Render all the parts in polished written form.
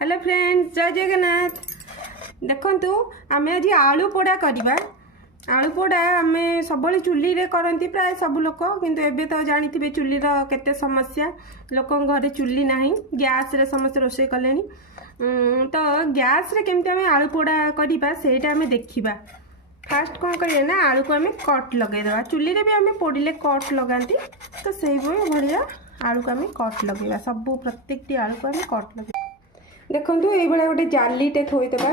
Hello friends, जय जगन्नाथ। देखंतु आमे आज आलू पोड़ा करबा। आलू पोड़ा आमे सबले चुल्ली रे करंती प्राय सब लोक, किंतु एबे तो जानिथिबे चुल्ली रो केते समस्या। लोकन घरे चुल्ली नाही, गैस रे समस्त रोषे कलेनी। तो गैस रे केमते आमे आलू पोड़ा करबा सेटा आमे देखिबा। फास्ट कौन करिए ना, आलू को आमे कट लगे देबा। चुल्ली रे भी आमे पोड़िले कट लगांती, तो सेई भलिया आलू को आमे कट लगेबा। सब प्रत्येकटी आलू को आमे कट लगे। देखंतु एई बळे गोटे जालीटे थोई देबा।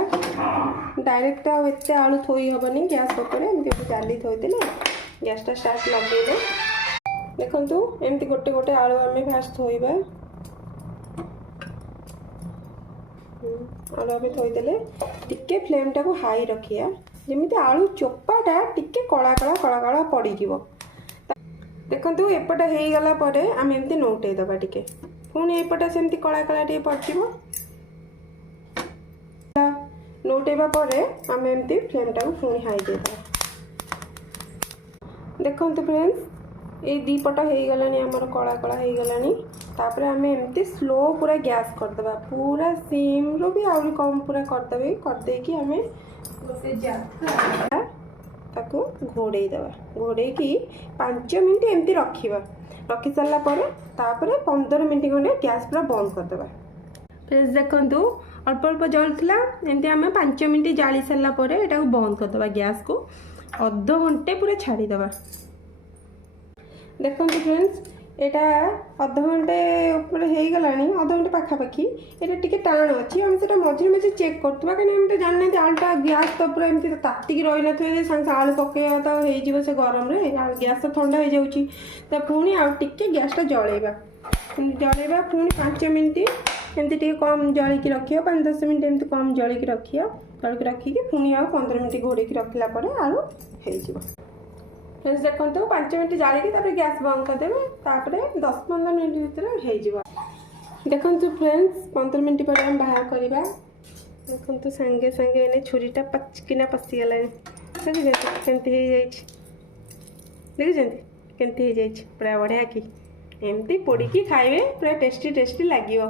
डायरेक्ट एते आलू थोई हबनी गैस पकड़े, एमती गोटे जाली थोई देले गैस टा स्टार्ट लगेले। देखंतु एमती गोटे गोटे आलू आमे फास्ट थोइबा। आलू आमे थोई देले टिके फ्लेम टा को हाई रखिया, जेमिति आलू चोपाटा टिके कला कला कला कला पड़ी जीवो। देखंतु एपटा हेई गला परे आमे एमती नोटे दबा टिके, पुणी एपटा सेमती कला कला टिके पड़िबो। नोटेबा परे आमे एमती फ्लेम टा को पुणी हाई दे दबा। देखंतु फ्रेंड्स, ए दी पट हेई गलानी, हमर कला कला हेई गलानी। तापरे आमे एमती स्लो पूरा गैस कर दबा, पूरा सिम रो भी आउरी कम पूरा कर दबे। कर दे कि आमे गोटे जाता ताको घोड़े दबा। घोड़े की 5 मिनट एमती रखिबा। रखि सारला परे तापरे 15 मिनट खंडे गैस पूरा बंद कर दबा। फ्रेंड्स देखंतु अल्प अल्प जलथिला, एमती आमे 5 मिनट जाली सारला परे एटा को बंद कर दबा। गैस को अध घंटे पूरा छाड़ी दबा। देखंतु फ्रेंड्स, एटा अध घंटे ऊपर हेई गलानी, अध घंटे पाखा पाखी। एटा टिके टाण अछि, हम सेटा मझे मझे चेक करतबा, कने हम तो जानने थे आलूटा गैस तो पूरा एमती ताती की रहि नथवे। संग आलू पकेया तो हेई जीवो से गरम रे, गैस तो ठंडा हो जाउची। तो पुणी आ टिके गैस टा जळेबा। जळेबा पुणी 5 मिनट एमती टिके कम जळी की रखियो। 5-10 मिनट एमती कम जळी की रखियो। जळी की रखी के पुणी आ 15 मिनट घोड़े की रखला परे आलू हेई जीवो। फ्रेंड्स देखंतु 5 मिनट जाली के तापर गैस बंद कर देबे। तापर 10-15 मिनट भीतर हेई जीवो। देखंतु फ्रेंड्स 15 मिनट पर हम बाहर करबा। देखंतु संगे संगे एने छुरीटा पचकिना पसी गलानी। देखि केमती हेई जाइछ, देखि जंती केमती हेई जाइछ, पूरा बढ़िया की एमती पोड़ी की खाइबे, पूरा टेस्टी टेस्टी लागियो।